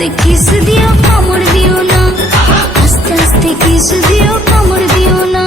আস্তে কিস দিও কামড় দিও না, আস্তে আস্তে কিস দিও কামড় দিও না।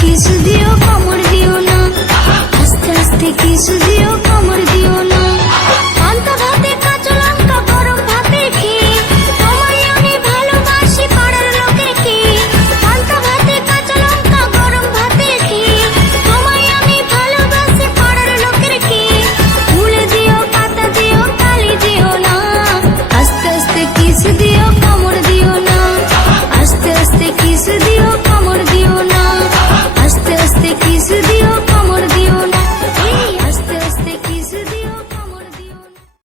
কিস দিও কামড় দিও না, আস্তে আস্তে কিস দিও কামড় দিও না। পান্তা ভাতে কাঁচা লঙ্কা গরম ভাতে খেয়ে তোমায় আমি ভালোবাসি পাড়ার লোকে কি। পান্তা ভাতে কাঁচা লঙ্কা গরম ভাতে খেয়ে তোমায় আমি ভালোবাসি পাড়ার লোকের কি। ভুলে দিও পাতা দিও কালি দিও না, আস্তে আস্তে কিস দিও কামড় দিও না, আস্তে আস্তে কিস দিও